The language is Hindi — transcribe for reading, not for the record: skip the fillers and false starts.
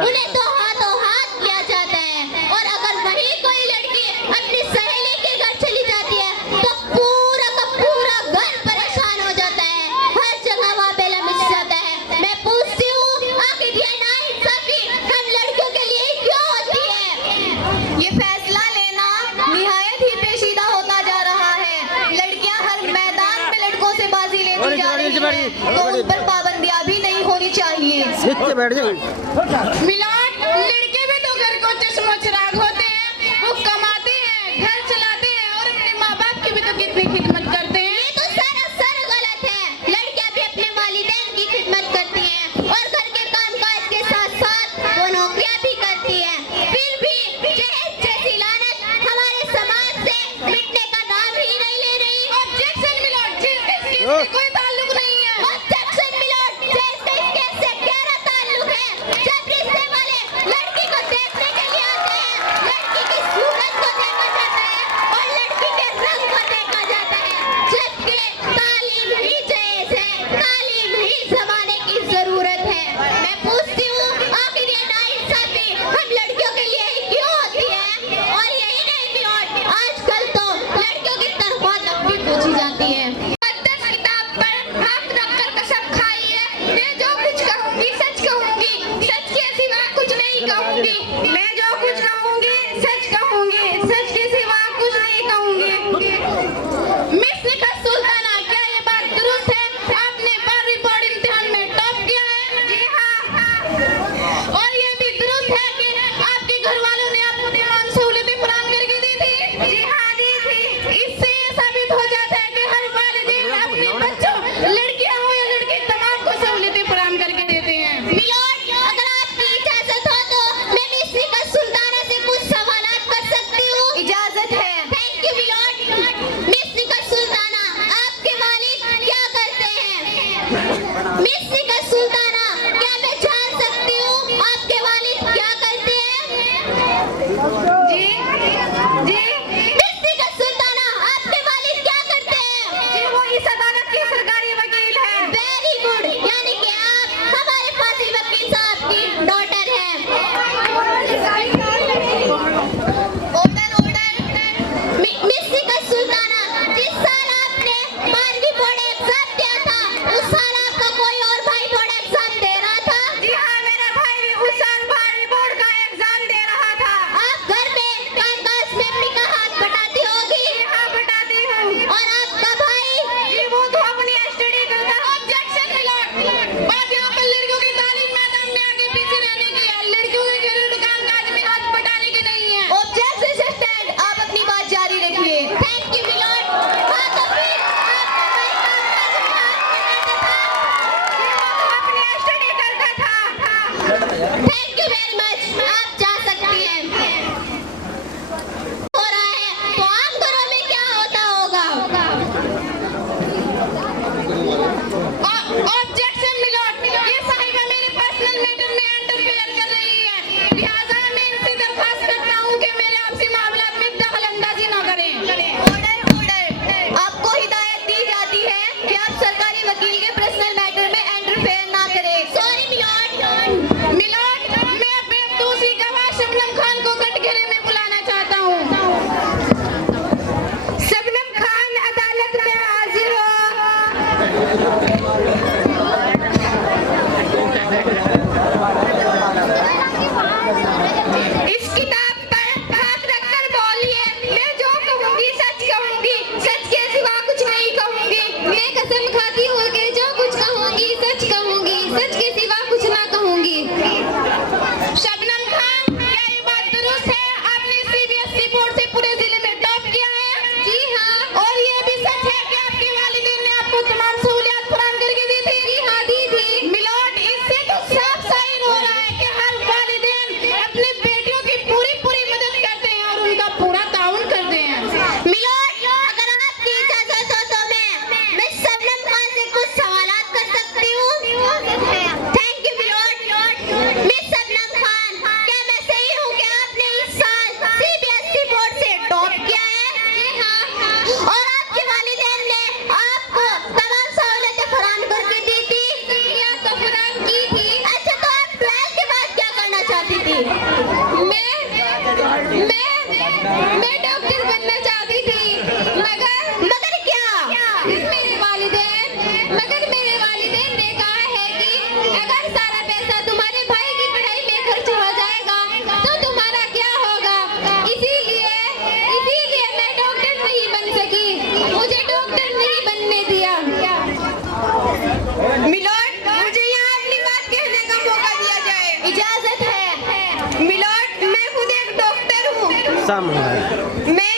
उन्हें तो हाथों हाथ किया जाता है। और अगर बैठ जाओ। मिलाट, लड़के भी तो घर को चश्मा चिराग होते हैं, वो कमाते हैं, घर चलाते हैं और अपने माँ बाप की भी तो कितनी खिदमत करते हैं। ये तो सरासर गलत है। लड़कियां भी अपने वालिदैन की खिदमत करती हैं और घर के कामकाज के साथ साथ वो नौकरियां भी करती हैं। फिर भी दहेज जैसी लानत हमारे समाज से मिटने का नाम ही नहीं ले रही। ऑब्जेक्शन मिलाट, इससे कोई ताल्लुक नहीं है। ऑब्जेक्शन मिलाट, इससे कैसे गहरा ताल्लुक है। जब रिश्ते वाले लड़की को देखने के लिए आते हैं, लड़की की सूरत को देखा जाता है और लड़की के रंग को देखा जाता है, जबकि तालीम ही जायज है, तालीम ही जमाने की जरूरत है। मैं पूछती हूँ, आखिर ये नाइंसाफी हम लड़कियों के लिए ही क्यों होती है? और यही नहीं मिलाट, आजकल तो लड़कियों की तनख्वाह तक भी पूछी जाती है। मुक़द्दस किताब पर हाथ रखकर कसम खाई है, मैं जो कुछ कहूँगी सच कहूँगी, सच के सिवा कुछ नहीं कहूँगी। मैं जो कुछ कहूँगी सच कहूँगी, सच के सिवा कुछ नहीं कहूँगी। मिस निकट सुल्ताना, क्या ये बात दुरुस्त है? आपने 12वीं बोर्ड इम्तिहान में टॉप किया है? जी हाँ। और ये भी दुरुस्त है कि आपके घर वालों ने आपको तमाम सहूलतें फराहम करके दी थी? जी हाँ, दी थी। इससे ये साबित हो जाता है कि हर वालिदैन अपने बच्चों, लड़कियां हो या लड़के, तमाम को सहूलतें फराहम करके देते हैं। मिलाट, अगर आपकी इजाजत हो तो मैं मिस निकट सुल्ताना से कुछ सवालात कर सकती हूँ? इजाजत है। थैंक यू मिलाट। मिस निकट सुल्ताना, आपके वालिद क्या करते हैं? मिस निकट सुल्ताना, क्या मैं जान सकती हूँ आपके वालिद क्या करते हैं? जी जी मिस निकट सुल्ताना, आपके वालिद क्या करते हैं? जी, वो इस अदालत के सरकारी वकील है। वेरी गुड, यानी कि आप हमारे फासिल वकील साहब की डॉटर हैं। Order order. मिस निकट सुल्ताना, जिस साल आपने 12वीं बोर्ड एग्जाम दिया था, उस साल आपका कोई और भाई बोर्ड एग्जाम दे रहा था? जी हाँ, मेरा भाई भी उस साल 12वीं बोर्ड का एग्जाम दे रहा था। आप घर में कामकाज में अपनी का हाथ बटाती होगी? जी हाँ, बताती हूँ। और आपका भाई? जी, वो तो अपनी स्टडी करता है। ऑब्जेक्शन मिलाट, बात यहाँ पर लड़कियों की तालीम मैदान में आगे पीछे रहने की है, लड़कियों के घरेलू कामकाज में हाथ बटाने की नहीं है। ऑब्जेक्शन स्टैंड, आप अपनी बात जारी रखिए। थैंक यू मिलाट। हाँ, तो फिर आपका भाई कामकाज में हाथ बटाता था? अपनी स्टडी करता था। थैंक यू वेरी मच, आप जा सकती हैं। हो रहा है तो आम घरों में क्या होता होगा? ऑब्जेक्शन मिलाट, ये साहिबा मेरे पर्सनल मैटर में इंटरफेयर कर रही है, लिहाजा मैं इनसे दरख्वास्त करता हूँ कि मेरे आपसी मामलात में दखलंदाजी न करें। Order order. आपको हिदायत दी जाती है कि आप सरकारी वकील के पर्सनल मैटर में इंटरफेयर ना करें। सॉरी मिलाट। मिलाट, मैं अपने दूसरी गवाह शबनम खान को कटघरे में बुलाना चाहता हूँ। शबनम खान, अदालत में हाजिर हो। इस किताब पर हाथ रखकर बोलिए, मैं जो कहूँगी सच कहूँगी, सच के सिवा कुछ नहीं कहूँगी। मैं कसम खाती हूँ कि जो कुछ कहूँगी सच कहूँगी, सच के सिवा कुछ ना कहूँगी। शबनम खान, क्या ये बात दुरुस्त है? आपने CBSE बोर्ड से पूरे जिले में टॉप किया है? जी हाँ। और ये भी सच है कि आपके वालिदैन ने आपको तमाम सहूलियत फराहम करके दी थी? जी हाँ, दी थी। मिलाट, इससे तो साफ जाहिर हो रहा है कि हर वालिदैन अपने बेटियों की पूरी मदद करते हैं और उनका पूरा ताउन करते हैं। मिलाट, अगर आपकी इजाजत हो तो मैं शबनम खान से कुछ सवालात कर सकती हूँ? थैंक यू मिलाट। मिस शबनम खान, क्या मैं सही हूँ कि आपने इस साल CBSE बोर्ड से टॉप किया है? जी हाँ। और आपके वालिदैन ने आपको तमाम सहूलतें फराहम करके दी थी? या तो फराहम की थी। अच्छा, तो आप 12th के बाद क्या करना चाहती थी? मैं डॉक्टर बनना चाहती थी, मगर क्या? मगर मेरे वालिदैन ने कहा है कि अगर सारा पैसा तुम्हारे भाई की पढ़ाई में खर्च हो जाएगा तो तुम्हारा क्या होगा? इसीलिए मैं डॉक्टर नहीं बन सकी, मुझे डॉक्टर नहीं बनने दिया। मिलोड, मुझे यहाँ अपनी बात कहने का मौका दिया इजाजत है। मिलोड, मैं खुद एक डॉक्टर हूँ। सामने मैं